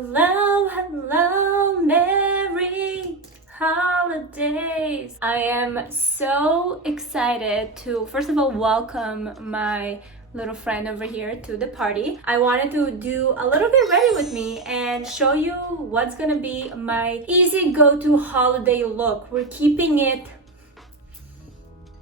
Hello, hello, Merry Holidays! I am so excited to, first of all, welcome my little friend over here to the party. I wanted to do a little bit ready with me and show you what's gonna be my easy go-to holiday look. We're keeping it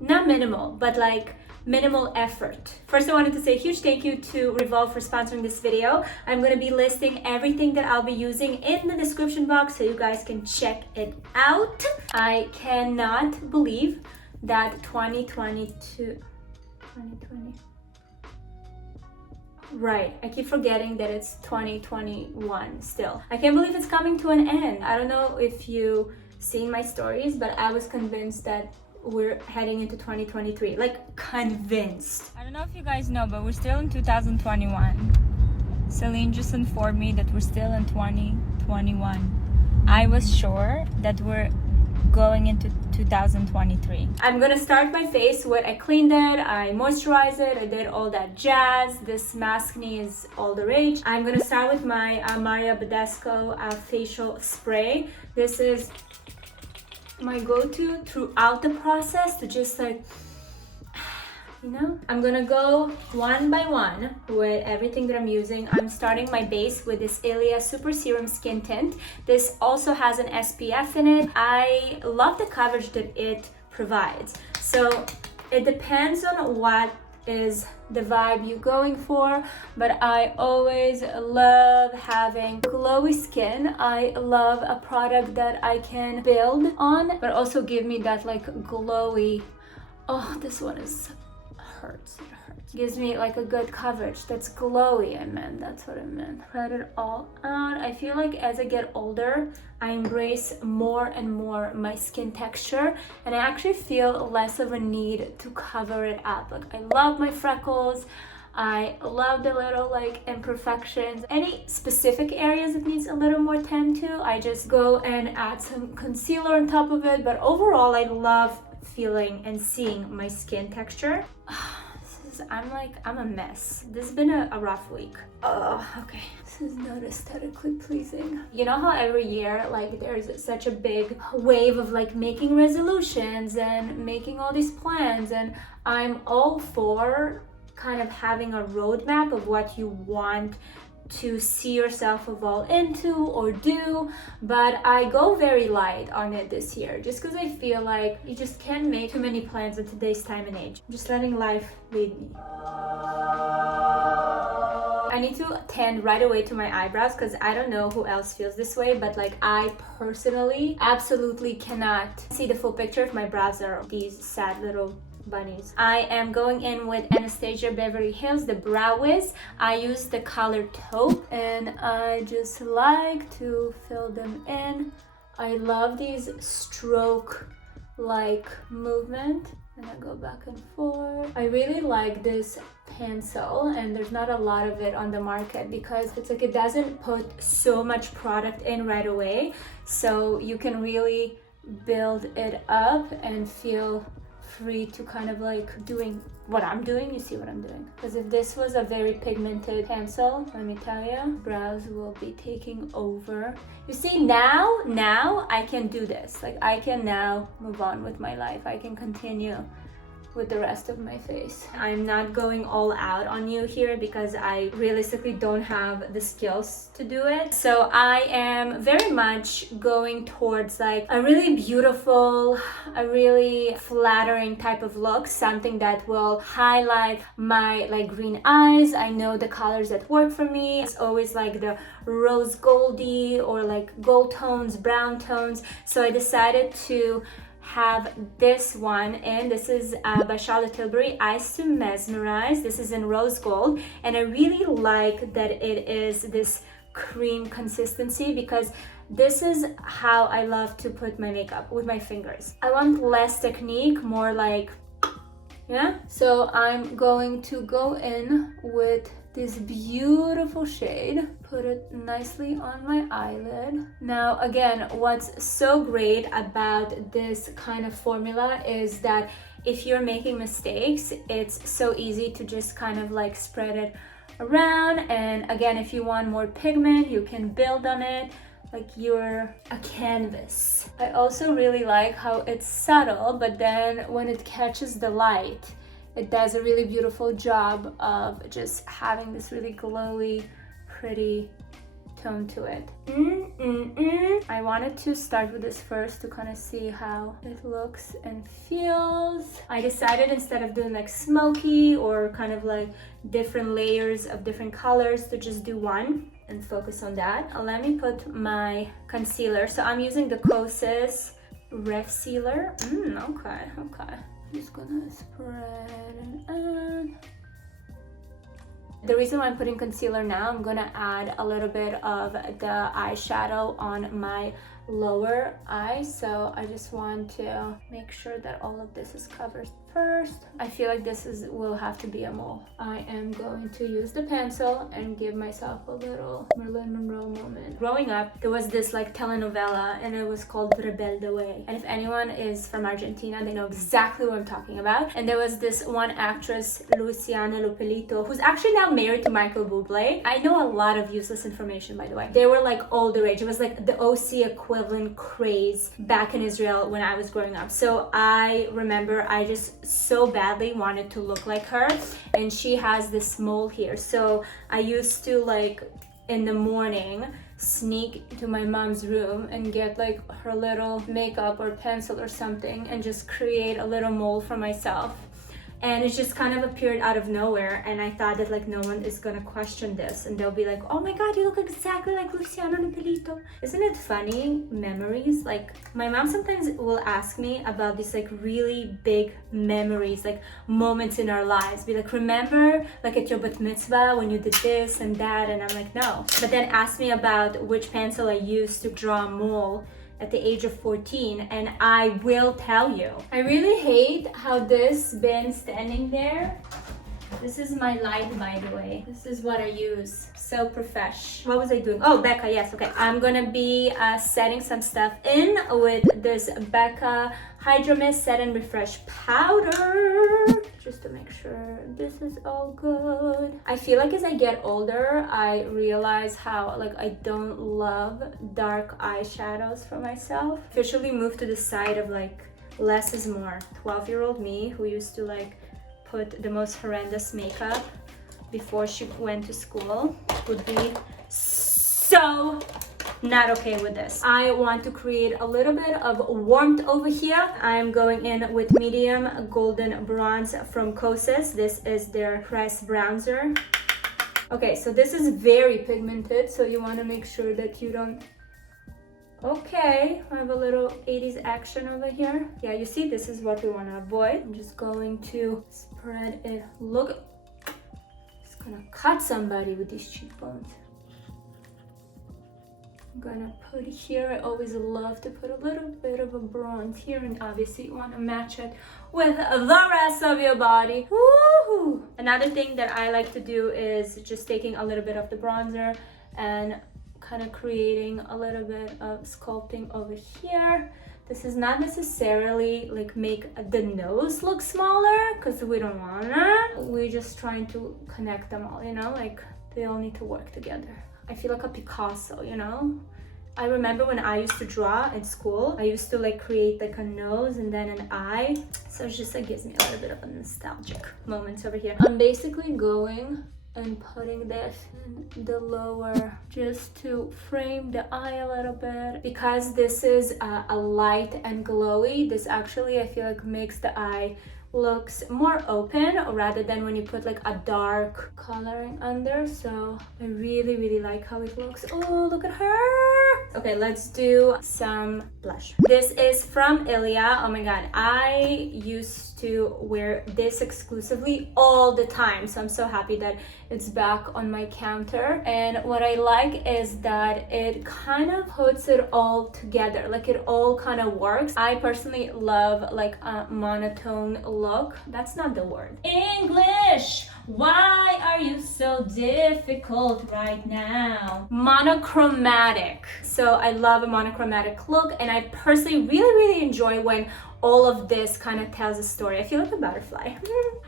not minimal, but like minimal effort. First, I wanted to say a huge thank you to Revolve for sponsoring this video. I'm going to be listing everything that I'll be using in the description box so you guys can check it out. I cannot believe that 2020, right, I keep forgetting that it's 2021 still. I can't believe it's coming to an end. I don't know if you seen my stories, but I was convinced that we're heading into 2023, like convinced. I don't know if you guys know, but we're still in 2021. Celine just informed me that we're still in 2021. I was sure that we're going into 2023. I'm gonna start my face with, I cleaned it, I moisturized it, I did all that jazz. This maskne is all the rage. I'm gonna start with my Badescu facial spray. This is my go-to throughout the process to just like, you know, I'm gonna go one by one with everything that I'm using. I'm starting my base with this Ilia Super Serum Skin Tint. This also has an SPF in it. I love the coverage that it provides. So it depends on what is the vibe you're going for, but I always love having glowy skin. I love a product that I can build on, but also give me that like glowy, oh, this one is hurts. It hurts. Gives me like a good coverage. That's glowy, I meant. That's what I meant. Spread it all out. I feel like as I get older, I embrace more and more my skin texture, and I actually feel less of a need to cover it up. Like, I love my freckles. I love the little like imperfections. Any specific areas that needs a little more tend to, I just go and add some concealer on top of it. But overall, I love feeling and seeing my skin texture. I'm a mess. This has been a rough week. Oh, okay. This is not aesthetically pleasing. You know how every year, like, there's such a big wave of like making resolutions and making all these plans, and I'm all for kind of having a roadmap of what you want to see yourself evolve into or do, but I go very light on it this year just because I feel like you just can't make too many plans at today's time and age. I'm just letting life lead me. I need to tend right away to my eyebrows because I don't know who else feels this way, but like I personally absolutely cannot see the full picture if my brows are these sad little bunnies. I am going in with Anastasia Beverly Hills, the Brow Wiz. I use the color Taupe, and I just like to fill them in. I love these stroke like movement, and I go back and forth. I really like this pencil, and there's not a lot of it on the market because it's like it doesn't put so much product in right away, so you can really build it up and feel free to kind of like doing what I'm doing. You see what I'm doing? Because if this was a very pigmented pencil, let me tell you, brows will be taking over. You see, now I can do this. Like, I can now move on with my life. I can continue with the rest of my face. I'm not going all out on you here because I realistically don't have the skills to do it. So I am very much going towards like a really beautiful, a really flattering type of look, something that will highlight my like green eyes. I know the colors that work for me. It's always like the rose goldy or like gold tones, brown tones. So I decided to have this one, and this is by Charlotte Tilbury, Eyes to Mesmerize. This is in rose gold, and I really like that it is this cream consistency because this is how I love to put my makeup, with my fingers. I want less technique, more like, yeah. So I'm going to go in with this beautiful shade, put it nicely on my eyelid. Now again, what's so great about this kind of formula is that if you're making mistakes, it's so easy to just kind of like spread it around. And again, if you want more pigment, you can build on it like you're a canvas. I also really like how it's subtle, but then when it catches the light, it does a really beautiful job of just having this really glowy, pretty tone to it. I wanted to start with this first to kind of see how it looks and feels. I decided instead of doing like smoky or kind of like different layers of different colors to just do one and focus on that. Let me put my concealer. So I'm using the Kosas Ref Sealer. Okay. I'm just gonna spread and add. The reason why I'm putting concealer now, I'm gonna add a little bit of the eyeshadow on my lower eye. So I just want to make sure that all of this is covered first. I feel like this will have to be a mole. I am going to use the pencil and give myself a little Marilyn Monroe moment. Growing up, there was this like telenovela and it was called Rebelde Way. And if anyone is from Argentina, they know exactly what I'm talking about. And there was this one actress, Luciana Lopelito, who's actually now married to Michael Bublé. I know a lot of useless information, by the way. They were like all the rage. It was like the OC equivalent craze back in Israel when I was growing up. So I remember I just so badly wanted to look like her, and she has this mole here. So I used to like in the morning sneak into my mom's room and get like her little makeup or pencil or something and just create a little mole for myself. And it just kind of appeared out of nowhere, and I thought that like no one is gonna question this and they'll be like, oh my god, you look exactly like Luciano Lopelito. Isn't it funny? Memories. Like my mom sometimes will ask me about these like really big memories, like moments in our lives. Be like, remember like at your bat mitzvah when you did this and that? And I'm like, no. But then ask me about which pencil I used to draw a mole at the age of 14, and I will tell you. I really hate how this been standing there. This is my light, by the way. This is what I use. So profesh. What was I doing? Oh, Becca, yes, okay. I'm gonna be setting some stuff in with this Becca Hydro Mist Set and Refresh Powder, just to make sure this is all good. I feel like as I get older, I realize how like I don't love dark eyeshadows for myself. Officially moved to the side of like less is more. 12-year-old me who used to like put the most horrendous makeup before she went to school would be so not okay with this. I want to create a little bit of warmth over here. I'm going in with medium golden bronze from Kosas. This is their pressed bronzer. Okay, so this is very pigmented, so you want to make sure that you don't. Okay, I have a little 80s action over here. Yeah, you see, this is what we want to avoid. I'm just going to spread it. Look, it's gonna cut somebody with these cheekbones. I'm gonna put here, I always love to put a little bit of a bronze here, and obviously you want to match it with the rest of your body. Woohoo! Another thing that I like to do is just taking a little bit of the bronzer and kind of creating a little bit of sculpting over here. This is not necessarily like make the nose look smaller because we don't want that. We're just trying to connect them all, you know, like they all need to work together. I feel like a Picasso, you know? I remember when I used to draw in school, I used to like create like a nose and then an eye. So it just like gives me a little bit of a nostalgic moments over here. I'm basically going and putting this in the lower just to frame the eye a little bit. Because this is a light and glowy, this actually I feel like makes the eye looks more open rather than when you put like a dark coloring under. So I really like how it looks. Oh, look at her. Okay, let's do some blush. This is from Ilia. Oh my god, I used to wear this exclusively all the time, so I'm so happy that it's back on my counter. And what I like is that it kind of puts it all together, like it all kind of works. I personally love like a monotone look. That's not the word. English! Why are you so difficult right now? Monochromatic. So I love a monochromatic look, and I personally really enjoy when all of this kind of tells a story. I feel like a butterfly.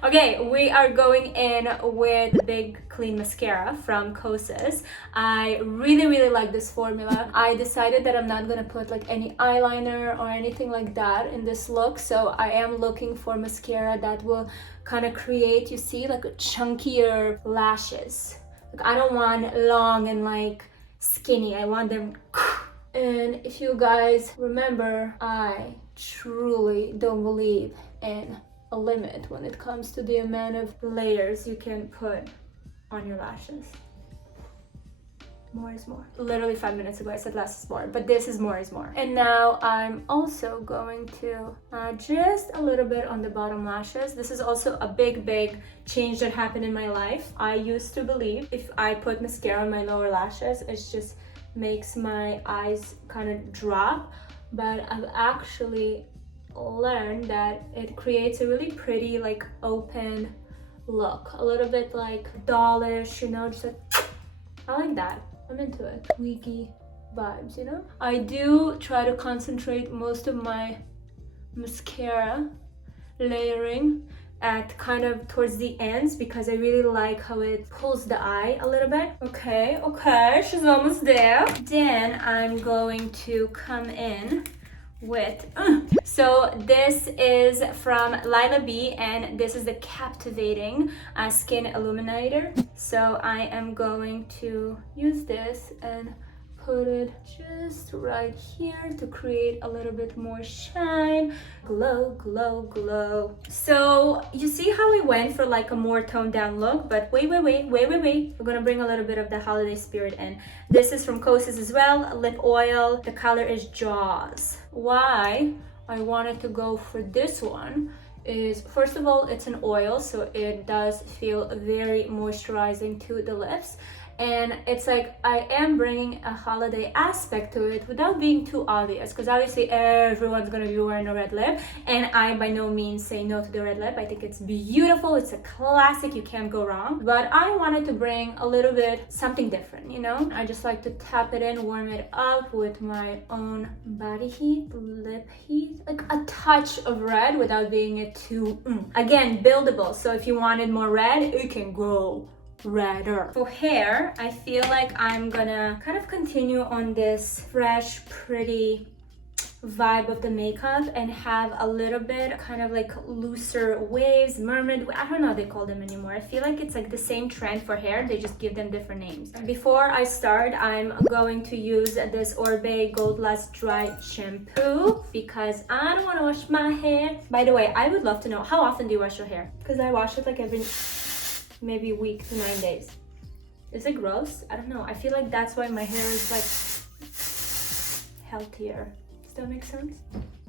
Okay, we are going in with the Big Clean Mascara from Kosas. I really like this formula. I decided that I'm not gonna put like any eyeliner or anything like that in this look, so I am looking for mascara that will kind of create, you see, like a chunkier lashes. Like, I don't want long and like skinny. I want them. And if you guys remember, I truly don't believe in a limit when it comes to the amount of layers you can put on your lashes. More is more. Literally 5 minutes ago I said less is more, but this is more is more. And now I'm also going to add just a little bit on the bottom lashes. This is also a big change that happened in my life. I used to believe if I put mascara on my lower lashes, it just makes my eyes kind of drop, but I've actually learned that it creates a really pretty like open look, a little bit like dollish, you know, just like I like that. I'm into it. Tweaky vibes, you know? I do try to concentrate most of my mascara layering at kind of towards the ends because I really like how it pulls the eye a little bit. Okay, she's almost there. Then I'm going to come in with so this is from Lilah B and this is the Captivating Skin Illuminator. So I am going to use this and put it just right here to create a little bit more shine, glow. So you see how we went for like a more toned down look, but wait, we're gonna bring a little bit of the holiday spirit in. This is from Kosas as well, lip oil. The color is Jaws. Why I wanted to go for this one is, first of all, it's an oil, so it does feel very moisturizing to the lips. And it's like I am bringing a holiday aspect to it without being too obvious, because obviously everyone's gonna be wearing a red lip, and I by no means say no to the red lip. I think it's beautiful, it's a classic, you can't go wrong, but I wanted to bring a little bit something different, you know? I just like to tap it in, warm it up with my own body heat, lip heat, like a touch of red without being it too again, buildable, so if you wanted more red, it can go redder. For hair, I feel like I'm gonna kind of continue on this fresh, pretty vibe of the makeup and have a little bit kind of like looser waves, mermaid, I don't know what they call them anymore. I feel like it's like the same trend for hair, they just give them different names. Before I start, I'm going to use this Oribe Dry Shampoo because I don't want to wash my hair. By the way, I would love to know, how often do you wash your hair? Because I wash it like every maybe a week to 9 days. Is it gross? I don't know. I feel like that's why my hair is like healthier. Does that make sense?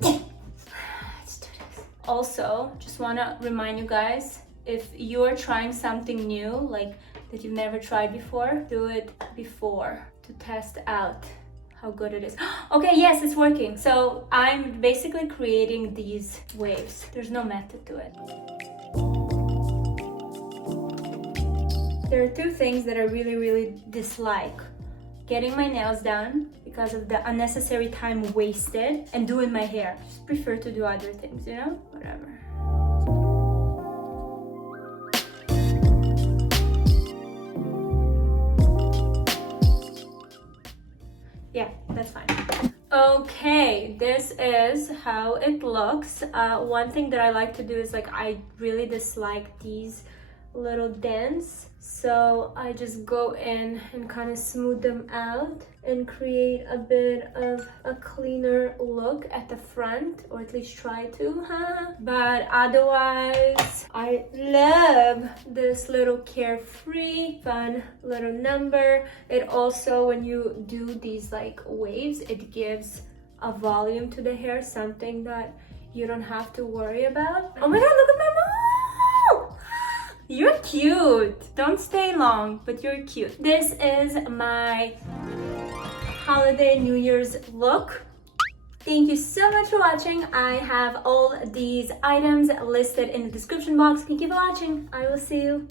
Let's do this. Also, just want to remind you guys, if you're trying something new, like that you've never tried before, do it before to test out how good it is. Okay, yes, it's working. So I'm basically creating these waves. There's no method to it. There are two things that I really dislike. Getting my nails done because of the unnecessary time wasted, and doing my hair. Just prefer to do other things, you know? Whatever. Yeah, that's fine. Okay, this is how it looks. One thing that I like to do is like I really dislike these little dents, so I just go in and kind of smooth them out and create a bit of a cleaner look at the front, or at least try to, but otherwise I love this little carefree fun little number. It also, when you do these like waves, it gives a volume to the hair, something that you don't have to worry about. Oh my god, look at my mom! You're cute. Don't stay long, but you're cute. This is my holiday New Year's look. Thank you so much for watching. I have all these items listed in the description box. Thank you for watching. I will see you